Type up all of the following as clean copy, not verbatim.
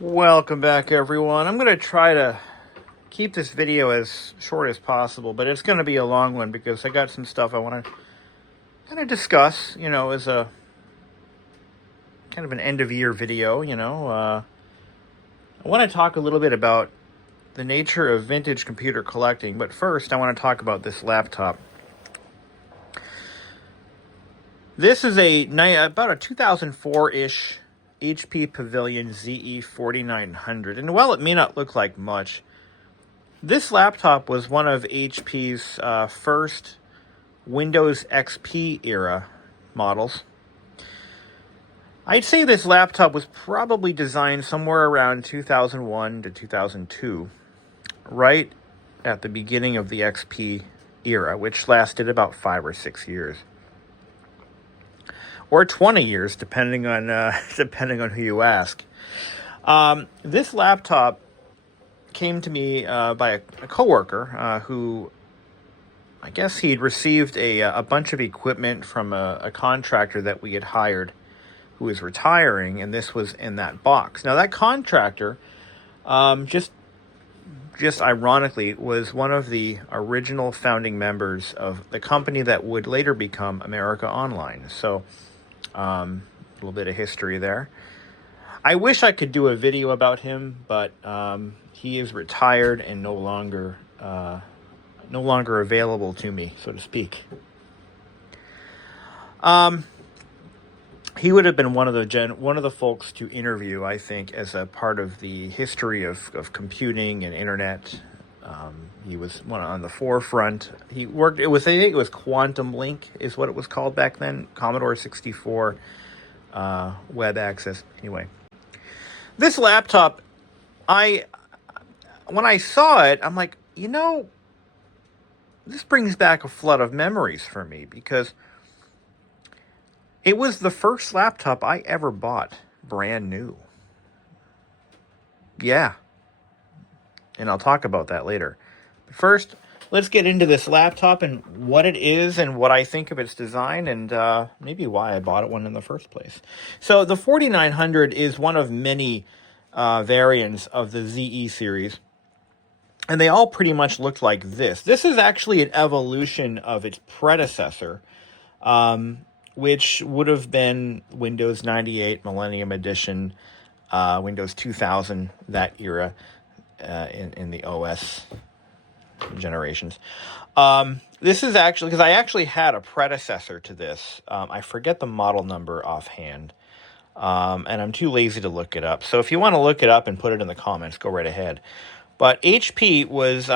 Welcome back, everyone. I'm going to try to keep this video as short as possible, but it's going to be a long one because I got some stuff I want to kind of discuss, as a kind of an end-of-year video, I want to talk a little bit about the nature of vintage computer collecting, but first I want to talk about this laptop. This is about a 2004-ish HP Pavilion ZE 4900, and while it may not look like much, this laptop was one of HP's first Windows XP era models. I'd say this laptop was probably designed somewhere around 2001 to 2002, right at the beginning of the XP era, which lasted about 5 or 6 years. Or 20 years, depending on who you ask. This laptop came to me by a coworker who, I guess he'd received a bunch of equipment from a contractor that we had hired who was retiring, and this was in that box. Now, that contractor, just ironically, was one of the original founding members of the company that would later become America Online. So, a little bit of history there. I wish I could do a video about him, but he is retired and no longer available to me, so to speak. He would have been one of the folks to interview, I think, as a part of the history of computing and internet. He was on the forefront. He worked. I think it was Quantum Link is what it was called back then. Commodore 64, web access. Anyway, this laptop, when I saw it, I'm like, this brings back a flood of memories for me because it was the first laptop I ever bought brand new. Yeah. And I'll talk about that later. But first, let's get into this laptop and what it is and what I think of its design and maybe why I bought one in the first place. So the 4900 is one of many variants of the ZE series. And they all pretty much looked like this. This is actually an evolution of its predecessor, which would have been Windows 98 Millennium Edition, Windows 2000, that era. In the OS generations. This is actually, because I actually had a predecessor to this. I forget the model number offhand, and I'm too lazy to look it up. So if you want to look it up and put it in the comments, go right ahead. But HP was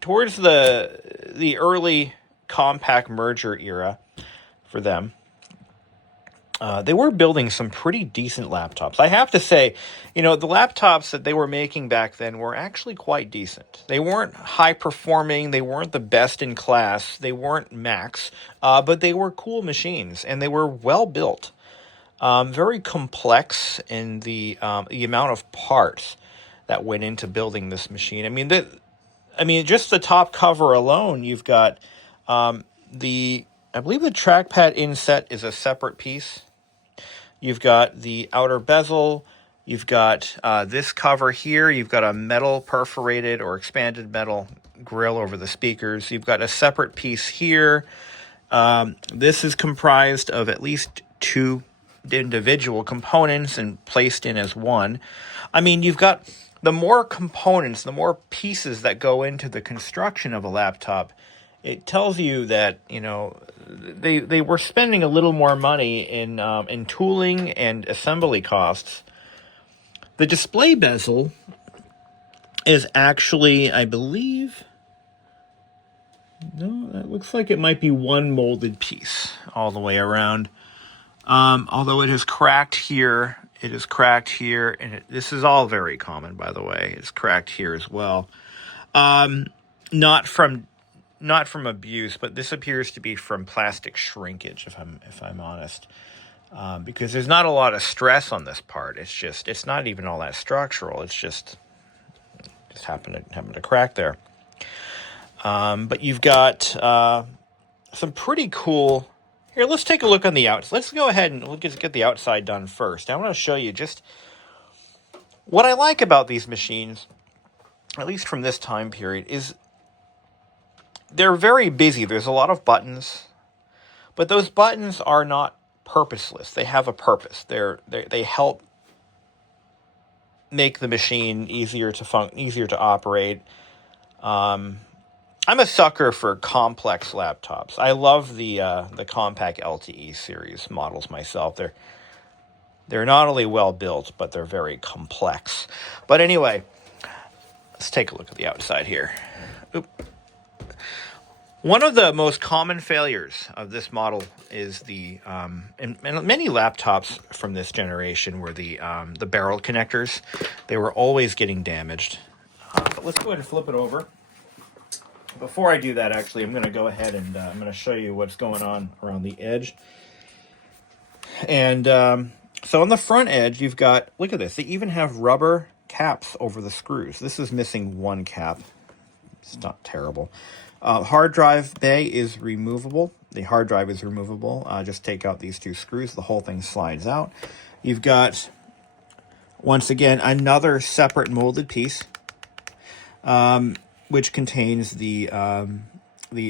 towards the early compact merger era for them. They were building some pretty decent laptops. I have to say, the laptops that they were making back then were actually quite decent. They weren't high performing. They weren't the best in class. They weren't Macs, but they were cool machines, and they were well built. Very complex in the amount of parts that went into building this machine. Just the top cover alone, you've got I believe the trackpad inset is a separate piece. You've got the outer bezel. You've got this cover here. You've got a metal perforated or expanded metal grill over the speakers. You've got a separate piece here. This is comprised of at least 2 individual components and placed in as one. You've got the more components, the more pieces that go into the construction of a laptop, it tells you that, they were spending a little more money in tooling and assembly costs. The display bezel is actually, I believe, no, that looks like it might be one molded piece all the way around. Although it is cracked here, and this is all very common, by the way. It's cracked here as well. Not from abuse, but this appears to be from plastic shrinkage, if I'm honest, because there's not a lot of stress on this part. It's not even all that structural. It's just happened to crack there. But you've got some pretty cool. Here, let's take a look on the outside. Let's go ahead and get the outside done first. I want to show you just What I like about these machines, at least from this time period, is they're very busy. There's a lot of buttons, but those buttons are not purposeless. They have a purpose. They help make the machine easier to operate. I'm a sucker for complex laptops. I love the compact LTE series models myself. They're not only well built, but they're very complex. But anyway, let's take a look at the outside here. Oop. One of the most common failures of this model is and many laptops from this generation were the barrel connectors. They were always getting damaged. But let's go ahead and flip it over. Before I do that, actually, I'm going to go ahead and I'm going to show you what's going on around the edge. And so on the front edge, you've got, look at this, they even have rubber caps over the screws. This is missing one cap. It's not terrible. Hard drive bay is removable. The hard drive is removable. Just take out these two screws. The whole thing slides out. You've got, once again, another separate molded piece, which contains the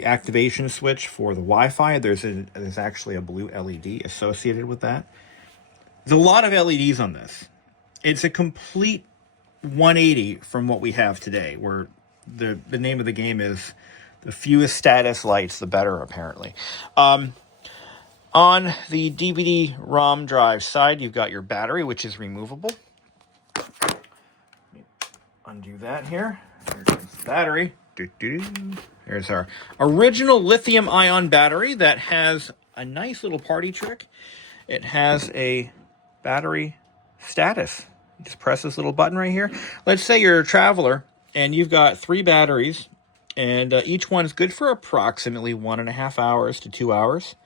activation switch for the Wi-Fi. There's actually a blue LED associated with that. There's a lot of LEDs on this. It's a complete 180 from what we have today, where the name of the game is the fewest status lights, the better, apparently. On the DVD-ROM drive side, you've got your battery, which is removable. Undo that here. Here comes the battery. Here's our original lithium-ion battery that has a nice little party trick. It has a battery status. You just press this little button right here. Let's say you're a traveler and you've got 3 batteries, and each one's good for approximately 1.5 hours to 2 hours.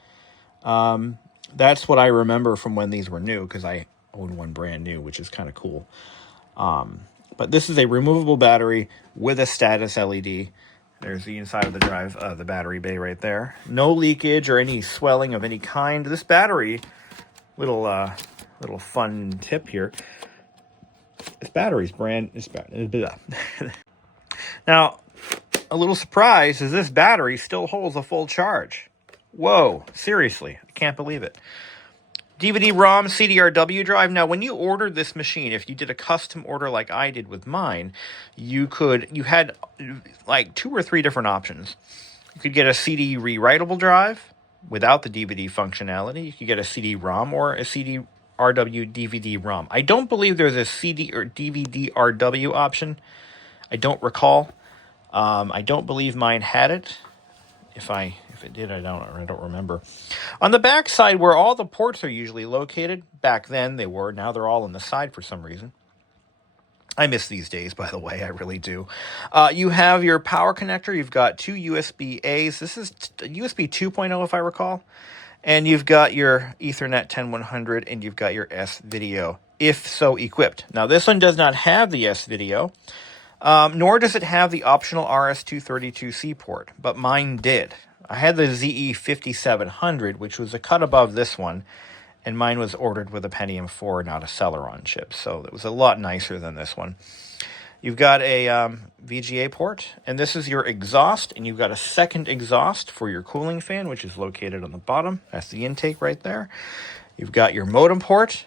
That's what I remember from when these were new, because I own one brand new, which is kind of cool. But this is a removable battery with a status LED. There's the inside of the drive, the battery bay right there. No leakage or any swelling of any kind. This battery, little fun tip here. This battery's Now, a little surprise is this battery still holds a full charge. Whoa, seriously, I can't believe it. DVD-ROM CDRW drive. Now, when you ordered this machine, if you did a custom order like I did with mine, you had like 2 or 3 different options. You could get a CD rewritable drive without the DVD functionality. You could get a CD-ROM or a CD-RW DVD-ROM. I don't believe there's a CD or DVD-RW option. I don't recall. I don't believe mine had it. If it did, I don't remember. On the back side, where all the ports are usually located, back then they were. Now they're all on the side for some reason. I miss these days, by the way. I really do. You have your power connector. You've got 2 USB-As. This is USB 2.0, if I recall. And you've got your Ethernet 10100, and you've got your S-Video, if so equipped. Now, this one does not have the S-Video, nor does it have the optional RS-232C port, but mine did. I had the ZE 5700, which was a cut above this one, and mine was ordered with a Pentium 4, not a Celeron chip, so it was a lot nicer than this one. You've got a VGA port, and this is your exhaust, and you've got a second exhaust for your cooling fan, which is located on the bottom. That's the intake right there. You've got your modem port,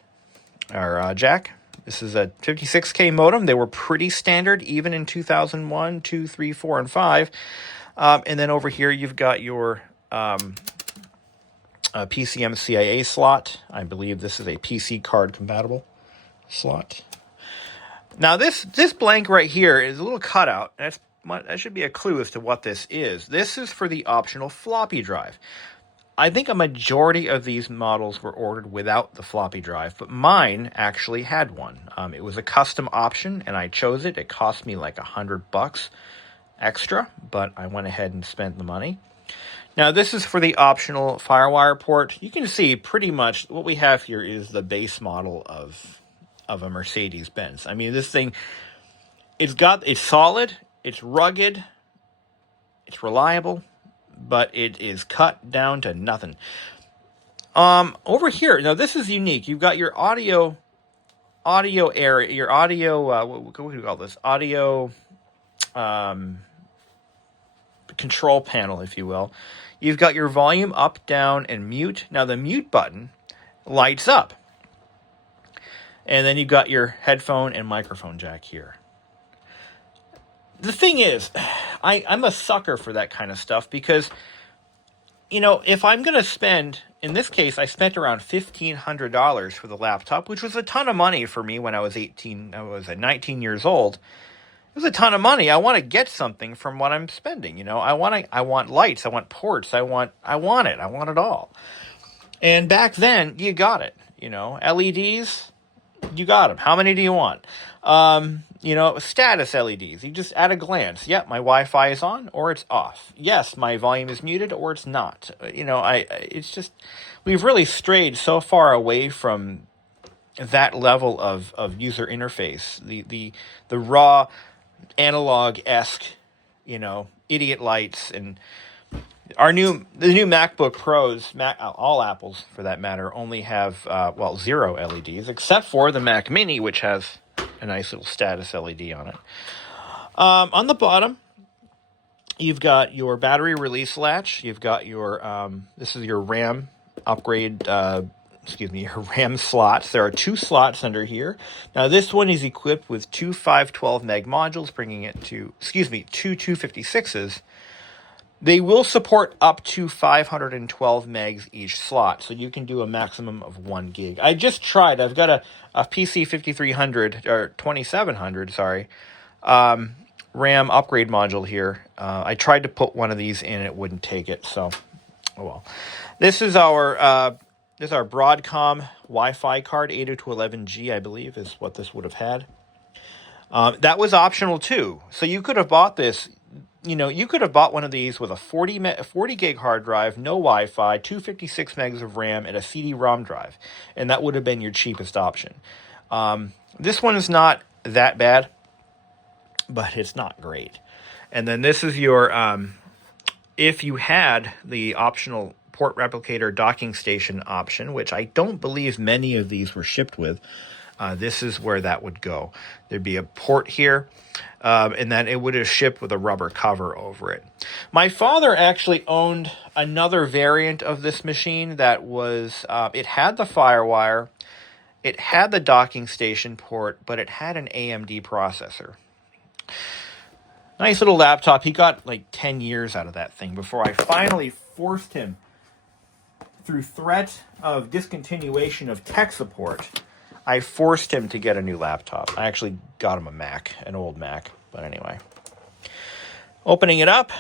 or jack. This is a 56K modem. They were pretty standard, even in 2001, 2, 3, 4, and 5. And then over here, you've got your PCM CIA slot. I believe this is a PC card compatible slot. Now, this blank right here is a little cutout. That should be a clue as to what this is. This is for the optional floppy drive. I think a majority of these models were ordered without the floppy drive, but mine actually had one. It was a custom option, and I chose it. It cost me like $100 extra, but I went ahead and spent the money. Now, this is for the optional FireWire port. You can see pretty much what we have here is the base model of a Mercedes-Benz. I mean, this thing, it's solid, it's rugged, it's reliable, but it is cut down to nothing. Over here, now this is unique. You've got your audio audio area, your audio, what do we call this? Audio control panel, if you will. You've got your volume up, down, and mute. Now the mute button lights up. And then you've got your headphone and microphone jack here. The thing is, I'm a sucker for that kind of stuff because, you know, if I'm going to spend, in this case, I spent around $1,500 for the laptop, which was a ton of money for me when I was 19 years old. It was a ton of money. I want to get something from what I'm spending. You know, I want lights, I want ports, I want it all. And back then, you got it. You know, LEDs, you got them. How many do you want? You know, status LEDs. You just at a glance. Yep, my Wi-Fi is on or it's off. Yes, my volume is muted or it's not. You know, it's just, we've really strayed so far away from that level of user interface. The raw analog-esque, you know, idiot lights. And the new MacBook Pros, all Apples for that matter, only have 0 LEDs, except for the Mac Mini, which has a nice little status LED on it. On the bottom, you've got your battery release latch. You've got your this is your RAM upgrade. Your RAM slots. There are 2 slots under here. Now this one is equipped with 2 512 meg modules, bringing it to, 2 256s. They will support up to 512 megs each slot, so you can do a maximum of 1 gig. I just tried. I've got a PC 5300 or 2700, sorry, RAM upgrade module here. I tried to put one of these in, it wouldn't take it. So, oh well. This is our Broadcom Wi-Fi card, 802.11g, I believe, is what this would have had. That was optional too. So you could have bought this. You know, you could have bought one of these with a 40 gig hard drive, no Wi-Fi, 256 megs of RAM, and a CD-ROM drive, and that would have been your cheapest option. This one is not that bad, but it's not great. And then this is your, if you had the optional port replicator docking station option, which I don't believe many of these were shipped with, this is where that would go. There'd be a port here, and then it would have shipped with a rubber cover over it. My father actually owned another variant of this machine that was, it had the FireWire, it had the docking station port, but it had an AMD processor. Nice little laptop. He got like 10 years out of that thing before I finally forced him, through threat of discontinuation of tech support, I forced him to get a new laptop. I actually got him a Mac, an old Mac. But anyway, opening it up,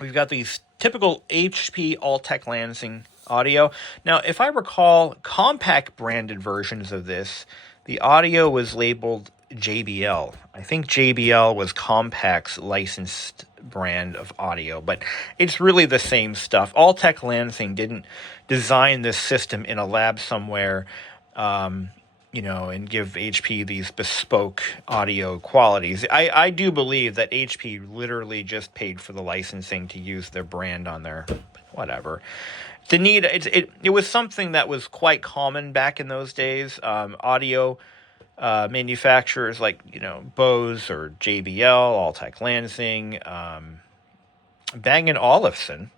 we've got these typical HP Alltech Lansing audio. Now, if I recall, compact branded versions of this, the audio was labeled JBL. I think JBL was Compact's licensed brand of audio, but it's really the same stuff. Alltech Lansing didn't design this system in a lab somewhere, you know, and give HP these bespoke audio qualities. I do believe that HP literally just paid for the licensing to use their brand on their whatever. It was something that was quite common back in those days. Audio manufacturers like, you know, Bose or JBL, Alltech Lansing, Bang & Olufsen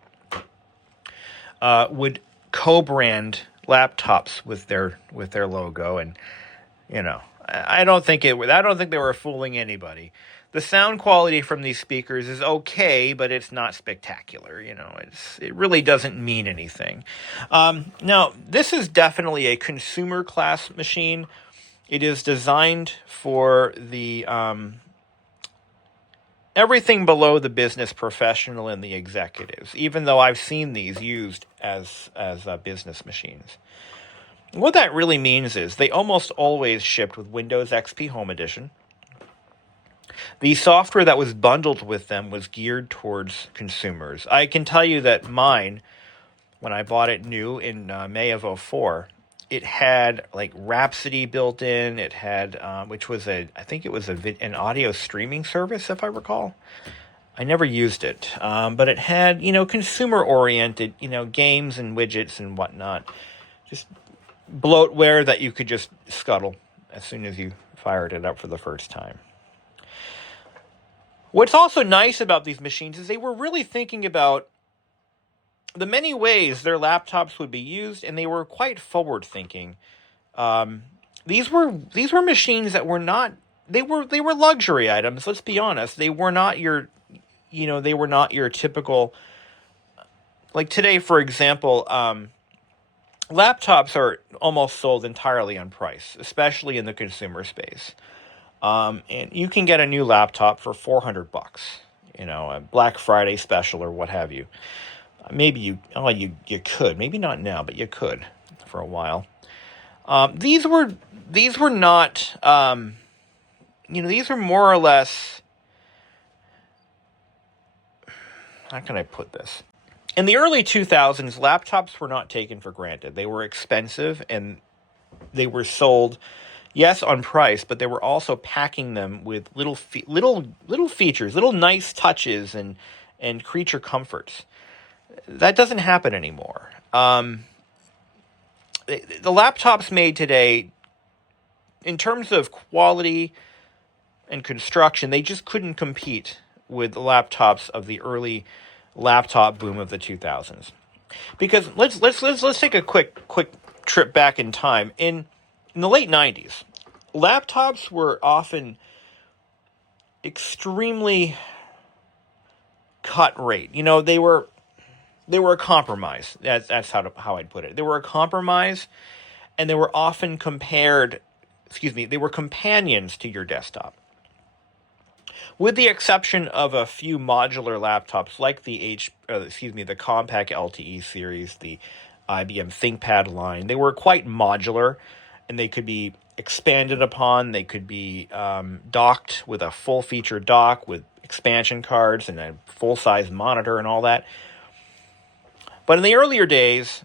would co-brand laptops with their logo, and you know, I don't think they were fooling anybody. The sound quality from these speakers is okay, but it's not spectacular. You know, it really doesn't mean anything. Now, this is definitely a consumer class machine. It is designed for the everything below the business professional and the executives, even though I've seen these used as business machines. What that really means is they almost always shipped with Windows XP Home Edition. The software that was bundled with them was geared towards consumers. I can tell you that mine, when I bought it new in May of 2004, it had like Rhapsody built in. It had, which was I think it was an audio streaming service, if I recall. I never used it, but it had, you know, consumer-oriented, you know, games and widgets and whatnot. Just bloatware that you could just scuttle as soon as you fired it up for the first time. What's also nice about these machines is they were really thinking about the many ways their laptops would be used, and they were quite forward-thinking. These were machines that were not, they were luxury items. Let's be honest. They were not your, they were not your typical. Like today, for example, laptops are almost sold entirely on price, especially in the consumer space. And you can get a new laptop for $400, a Black Friday special or what have you. Maybe you could, maybe not now, but you could for a while. These were not, these were more or less, how can I put this? In the early 2000s, laptops were not taken for granted. They were expensive, and they were sold, yes, on price, but they were also packing them with little features, little nice touches and creature comforts. That doesn't happen anymore. The laptops made today, in terms of quality and construction, they just couldn't compete with the laptops of the early laptop boom of the 2000s. Because let's take a quick trip back in time. In the late 90s, laptops were often extremely cut rate. They were a compromise. That's how I'd put it. They were a compromise, and they were often they were companions to your desktop. With the exception of a few modular laptops like the Compaq LTE series, the IBM ThinkPad line, they were quite modular, and they could be expanded upon. They could be docked with a full-feature dock with expansion cards and a full-size monitor and all that. But in the earlier days,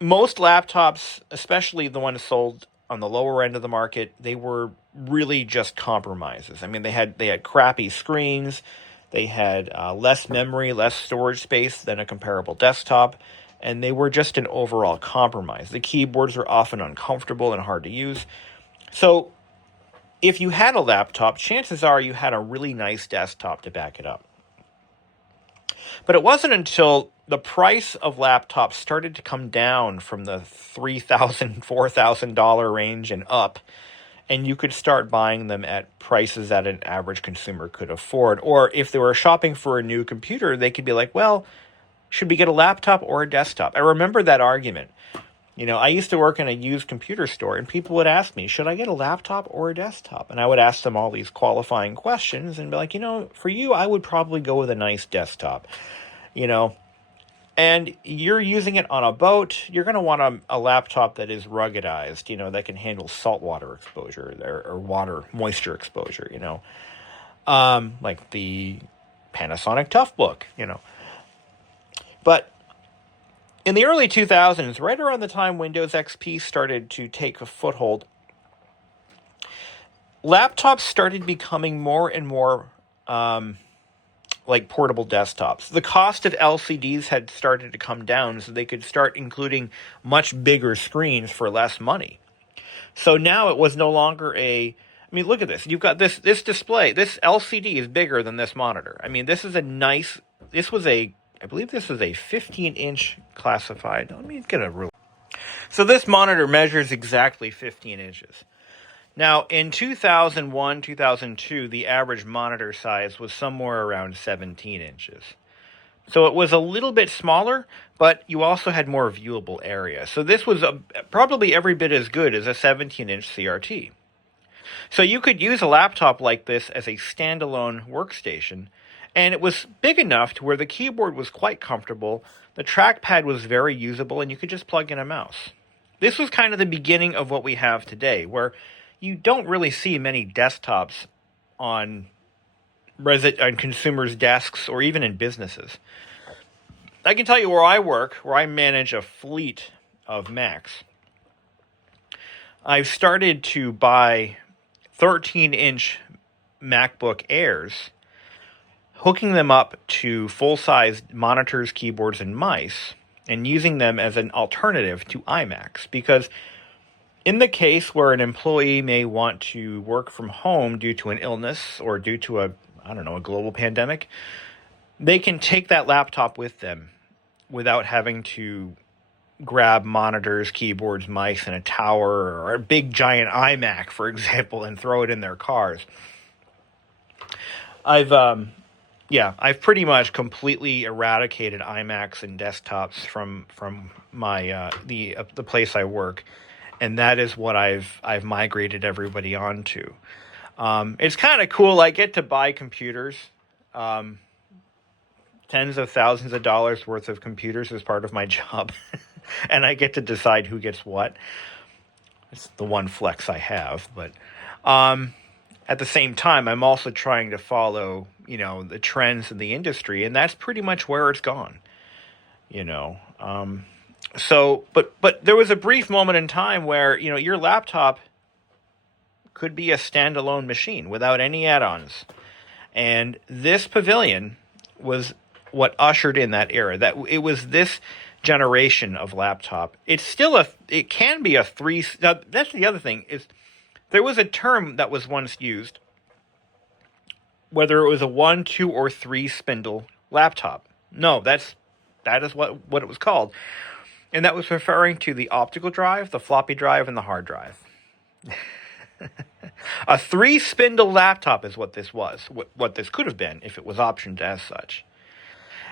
most laptops, especially the ones sold on the lower end of the market, they were really just compromises. I mean, they had crappy screens, they had less memory, less storage space than a comparable desktop, and they were just an overall compromise. The keyboards were often uncomfortable and hard to use. So if you had a laptop, chances are you had a really nice desktop to back it up. But it wasn't until the price of laptops started to come down from the $3,000, $4,000 range and up, and you could start buying them at prices that an average consumer could afford. Or if they were shopping for a new computer, they could be like, well, should we get a laptop or a desktop? I remember that argument. I used to work in a used computer store, and people would ask me, should I get a laptop or a desktop? And I would ask them all these qualifying questions and be like, for you, I would probably go with a nice desktop, And you're using it on a boat, you're going to want a laptop that is ruggedized, that can handle saltwater exposure or moisture exposure, like the Panasonic Toughbook, But in the early 2000s, right around the time Windows XP started to take a foothold, laptops started becoming more and more like portable desktops. The cost of LCDs had started to come down, so they could start including much bigger screens for less money. So now it was no longer look at this. You've got this display. This LCD is bigger than this monitor. I believe this is a 15-inch classified. Let me get a ruler. So this monitor measures exactly 15 inches. Now, in 2001, 2002, the average monitor size was somewhere around 17 inches. So it was a little bit smaller, but you also had more viewable area. So this was probably every bit as good as a 17-inch CRT. So you could use a laptop like this as a standalone workstation, and it was big enough to where the keyboard was quite comfortable, the trackpad was very usable, and you could just plug in a mouse. This was kind of the beginning of what we have today, where you don't really see many desktops on consumers' desks or even in businesses. I can tell you where I work, where I manage a fleet of Macs. I've started to buy 13-inch MacBook Airs, hooking them up to full-size monitors, keyboards, and mice, and using them as an alternative to iMacs. Because in the case where an employee may want to work from home due to an illness or due to a global pandemic, they can take that laptop with them without having to grab monitors, keyboards, mice, and a tower or a big giant iMac, for example, and throw it in their cars. I've pretty much completely eradicated iMacs and desktops from my the place I work, and that is what I've migrated everybody onto. It's kind of cool. I get to buy computers, tens of thousands of dollars worth of computers as part of my job, and I get to decide who gets what. It's the one flex I have, but at the same time, I'm also trying to follow, the trends in the industry, and that's pretty much where it's gone, So, but there was a brief moment in time where, your laptop could be a standalone machine without any add-ons. And this Pavilion was what ushered in that era. That it was this generation of laptop. It can be a three. Now, that's the other thing is there was a term that was once used, whether it was a 1, 2, or 3 spindle laptop. No, that is what it was called. And that was referring to the optical drive, the floppy drive, and the hard drive. A 3 spindle laptop is what this was. What this could have been if it was optioned as such.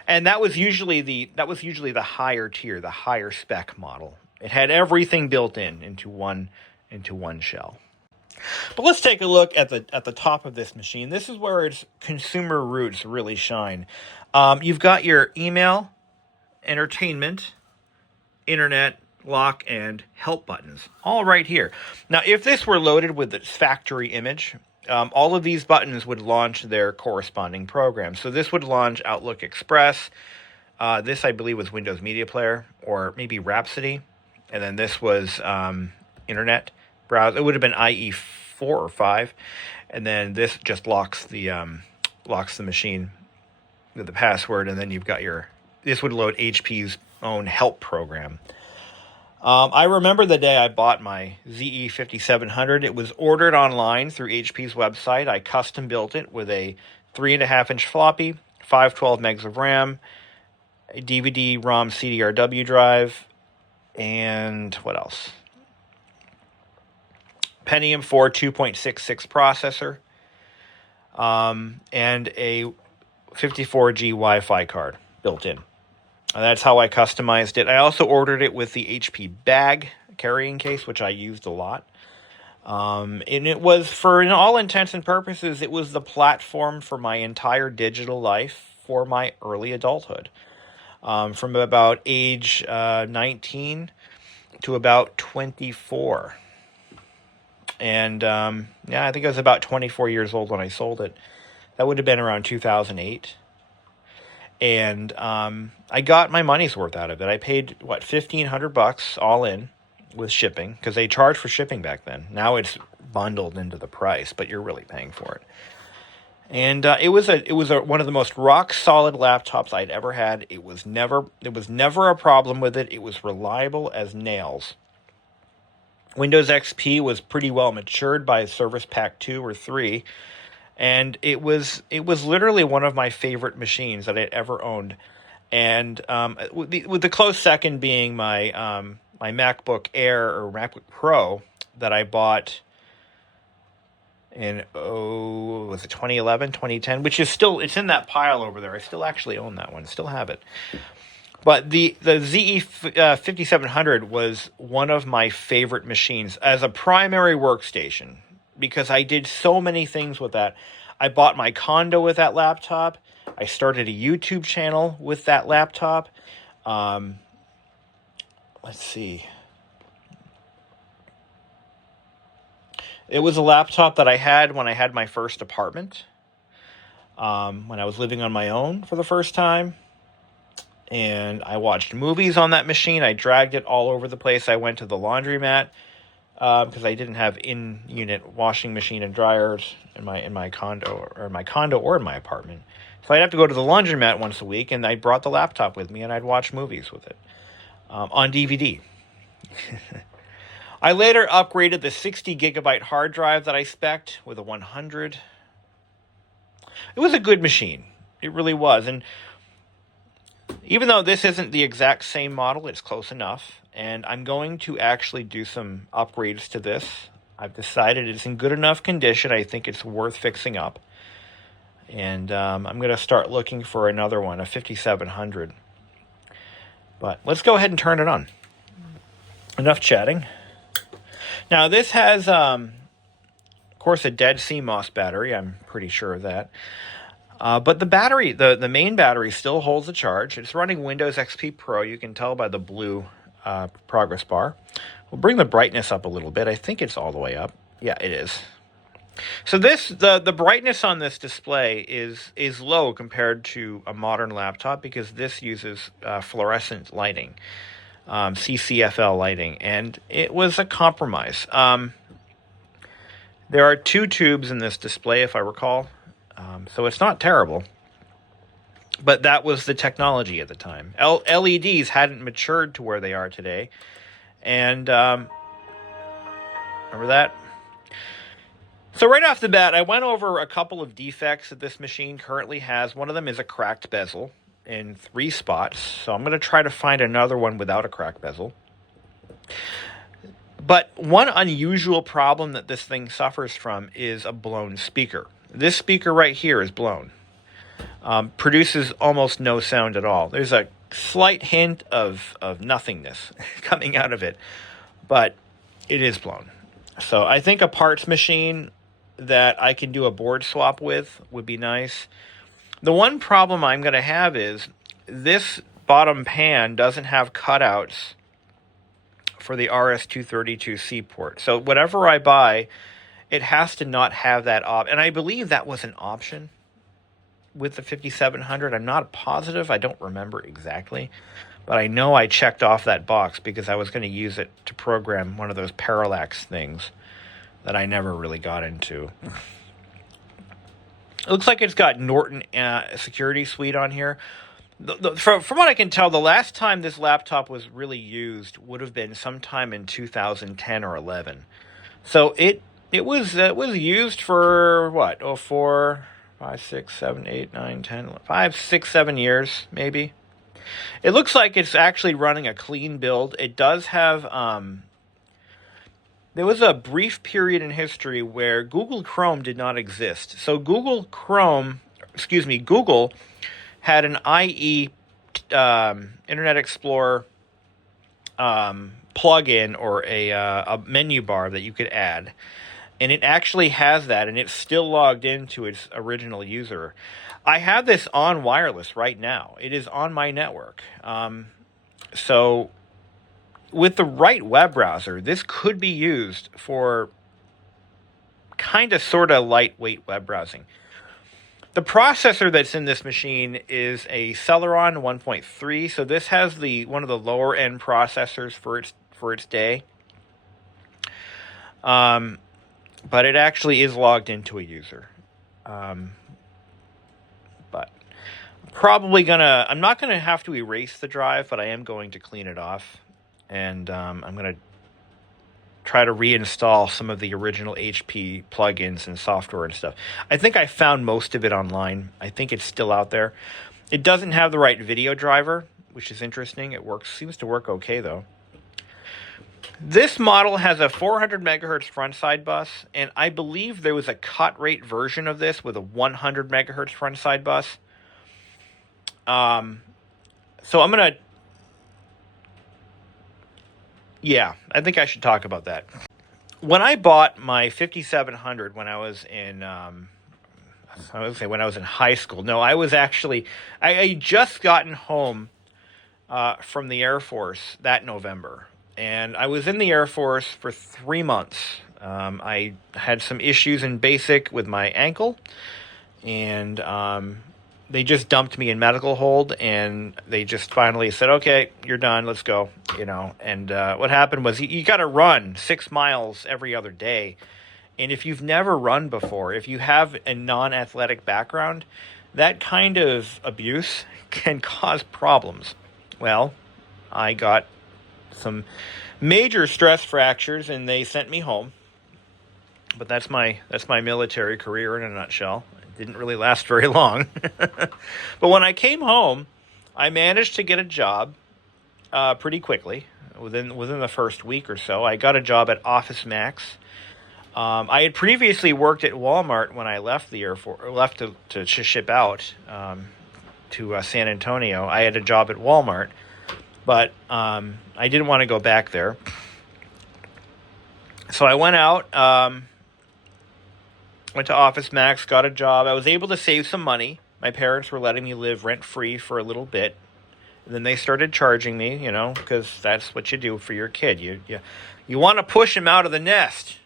And that was usually the higher tier, the higher spec model. It had everything built into one shell. But let's take a look at the top of this machine. This is where its consumer roots really shine. You've got your email, entertainment, internet, lock, and help buttons, all right here. Now, if this were loaded with its factory image, all of these buttons would launch their corresponding programs. So this would launch Outlook Express. This, I believe, was Windows Media Player, or maybe Rhapsody. And then this was Internet Browser. It would have been IE 4 or 5. And then this just locks the machine with the password. And then you've got this would load HP's own help program. I remember the day I bought my ZE 5700. It was ordered online through HP's website. I custom built it with a 3.5-inch floppy, 512 megs of RAM, a DVD-ROM CDRW drive, and what else? Pentium 4 2.66 processor, and a 54G Wi-Fi card built in. That's how I customized it. I also ordered it with the HP bag carrying case, which I used a lot. And it was, for all intents and purposes, it was the platform for my entire digital life for my early adulthood. From about age 19 to about 24. And I think I was about 24 years old when I sold it. That would have been around 2008. And I got my money's worth out of it. I paid, $1,500 all in with shipping, because they charged for shipping back then. Now it's bundled into the price, but you're really paying for it. And it was one of the most rock solid laptops I'd ever had. There was never a problem with it. It was reliable as nails. Windows XP was pretty well matured by Service Pack 2 or 3. And it was literally one of my favorite machines that I'd ever owned, and with the close second being my my MacBook Air or MacBook Pro that I bought in 2011, 2010, which is still, it's in that pile over there. I still actually own that one, still have it. But the ZE 5700 was one of my favorite machines as a primary workstation, because I did so many things with that. I bought my condo with that laptop. I started a YouTube channel with that laptop. Let's see. It was a laptop that I had when I had my first apartment, when I was living on my own for the first time. And I watched movies on that machine. I dragged it all over the place. I went to the laundromat, because I didn't have in-unit washing machine and dryers in my condo or in my apartment. So I'd have to go to the laundromat once a week, and I brought the laptop with me, and I'd watch movies with it. on DVD. I later upgraded the 60 gigabyte hard drive that I spec'd with a 100. It was a good machine. It really was. And even though this isn't the exact same model, it's close enough. And I'm going to actually do some upgrades to this. I've decided it's in good enough condition. I think it's worth fixing up. And I'm going to start looking for another one, a 5700. But let's go ahead and turn it on. Enough chatting. Now this has, of course, a dead CMOS battery. I'm pretty sure of that. But the battery, the main battery still holds the charge. It's running Windows XP Pro. You can tell by the blue progress bar. We'll bring the brightness up a little bit. I think it's all the way up. Yeah, it is. So the brightness on this display is low compared to a modern laptop because this uses fluorescent lighting. CCFL lighting, and it was a compromise. There are 2 tubes in this display, if I recall, so it's not terrible, but that was the technology at the time. LEDs hadn't matured to where they are today, and remember that? So right off the bat, I went over a couple of defects that this machine currently has. One of them is a cracked bezel in 3 spots, so I'm going to try to find another one without a cracked bezel. But one unusual problem that this thing suffers from is a blown speaker. This speaker right here is blown. Produces almost no sound at all. There's a slight hint of nothingness coming out of it, but it is blown. So I think a parts machine that I can do a board swap with would be nice. The one problem I'm going to have is this bottom pan doesn't have cutouts for the RS-232C port. So whatever I buy, it has to not have that and I believe that was an option with the 5700. I'm not positive. I don't remember exactly. But I know I checked off that box because I was going to use it to program one of those parallax things that I never really got into. It looks like it's got Norton Security Suite on here. From what I can tell, the last time this laptop was really used would have been sometime in 2010 or 11. So it was used for what? 4, 5, 6, 7, 8, 9, 10, 5, 6, 7 years maybe. It looks like it's actually running a clean build. It does have there was a brief period in history where Google Chrome did not exist. So Google had an IE Internet Explorer plugin or a menu bar that you could add. And it actually has that, and it's still logged into its original user. I have this on wireless right now. It is on my network. So with the right web browser, this could be used for kind of sort of lightweight web browsing. The processor that's in this machine is a Celeron 1.3, so this has one of the lower end processors for its day. But it actually is logged into a user. But I'm not gonna have to erase the drive, but I am going to clean it off. And I'm going to try to reinstall some of the original HP plugins and software and stuff. I think I found most of it online. I think it's still out there. It doesn't have the right video driver, which is interesting. It seems to work okay, though. This model has a 400 megahertz frontside bus, and I believe there was a cut rate version of this with a 100 megahertz frontside bus. So I'm going to... Yeah, I think I should talk about that. When I bought my 5700 when I was in, when I was in high school. No, I was actually, I just gotten home from the Air Force that November. And I was in the Air Force for 3 months. I had some issues in basic with my ankle. And they just dumped me in medical hold, and they just finally said, okay, you're done, let's go, And what happened was you got to run 6 miles every other day. And if you've never run before, if you have a non-athletic background, that kind of abuse can cause problems. Well, I got some major stress fractures, and they sent me home. But that's my military career in a nutshell. It didn't really last very long. But when I came home, I managed to get a job pretty quickly. Within the first week or so, I got a job at Office Max. I had previously worked at Walmart when I left the Air Force, left to ship out to San Antonio. I had a job at Walmart, but I didn't want to go back there. So I went out, went to Office Max, got a job. I was able to save some money. My parents were letting me live rent-free for a little bit. And then they started charging me, because that's what you do for your kid. You want to push him out of the nest.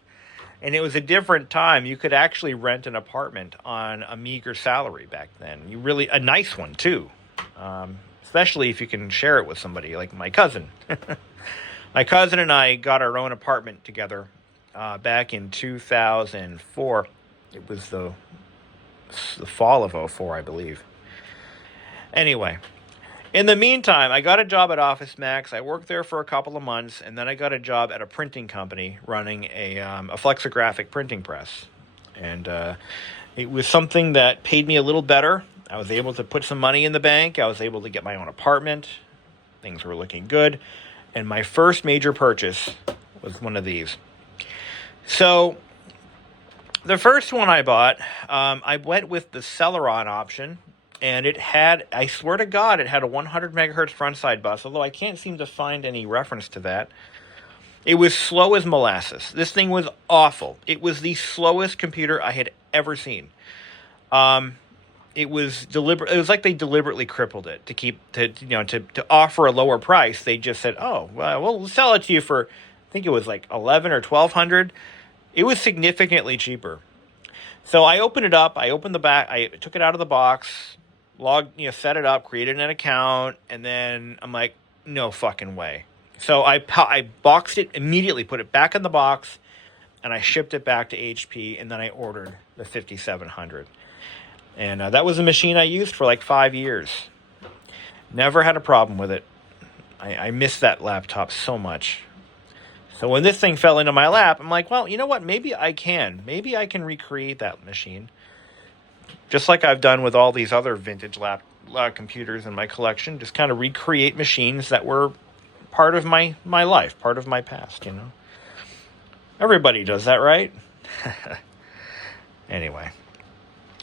And it was a different time. You could actually rent an apartment on a meager salary back then. A nice one too, especially if you can share it with somebody like my cousin. My cousin and I got our own apartment together back in 2004. It was the fall of 2004, I believe. Anyway. In the meantime, I got a job at Office Max. I worked there for a couple of months, and then I got a job at a printing company running a flexographic printing press. And it was something that paid me a little better. I was able to put some money in the bank. I was able to get my own apartment. Things were looking good. And my first major purchase was one of these. So the first one I bought, I went with the Celeron option. And it had, I swear to God, it had a 100 megahertz frontside bus, although I can't seem to find any reference to that. It was slow as molasses. This thing was awful. It was the slowest computer I had ever seen. It was deliberate. It was like they deliberately crippled it to offer a lower price. They just said, "Oh, well, we'll sell it to you for," I think it was like 11 or 1200. It was significantly cheaper. So I opened it up. I opened the back. I took it out of the box. Set it up, created an account, and then I'm like, no fucking way. So I boxed it immediately, put it back in the box, and I shipped it back to HP, and then I ordered the 5700. And that was a machine I used for like 5 years. Never had a problem with it. I miss that laptop so much. So when this thing fell into my lap, I'm like, well, you know what? Maybe I can recreate that machine. Just like I've done with all these other vintage computers in my collection, just kind of recreate machines that were part of my life, part of my past, Everybody does that, right? Anyway.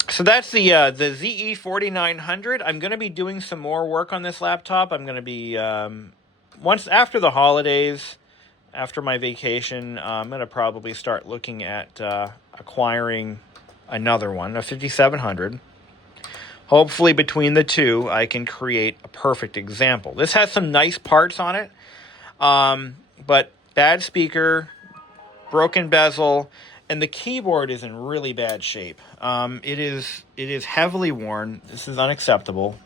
So that's the ZE 4900. I'm going to be doing some more work on this laptop. I'm going to be, once after the holidays, after my vacation, I'm going to probably start looking at acquiring another one, a 5700. Hopefully between the two, I can create a perfect example. This has some nice parts on it, but bad speaker, broken bezel, and the keyboard is in really bad shape. It is heavily worn. This is unacceptable.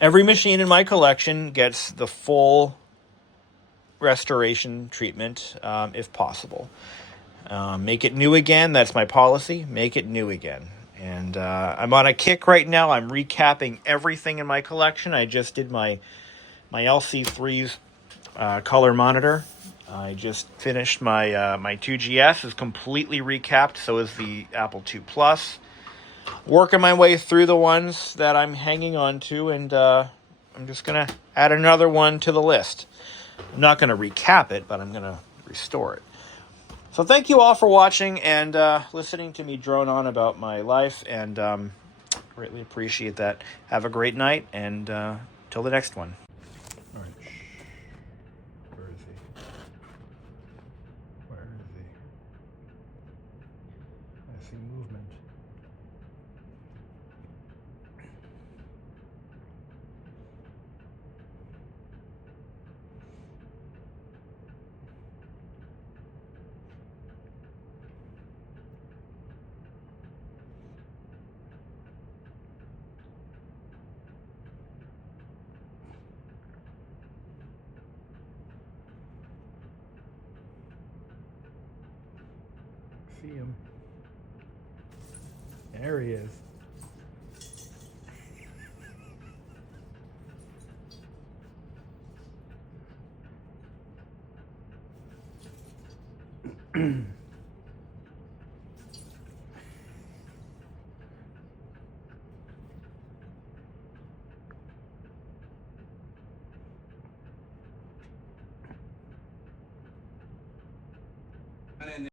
Every machine in my collection gets the full restoration treatment, if possible. Make it new again. That's my policy. Make it new again. And I'm on a kick right now. I'm recapping everything in my collection. I just did my LC3's color monitor. I just finished my 2GS. Is completely recapped. So is the Apple II Plus. Working my way through the ones that I'm hanging on to, and I'm just going to add another one to the list. I'm not going to recap it, but I'm going to restore it. So thank you all for watching and listening to me drone on about my life, and greatly appreciate that. Have a great night, and till the next one. All right. Where is he? Where is he? I see movement. See him. There he is.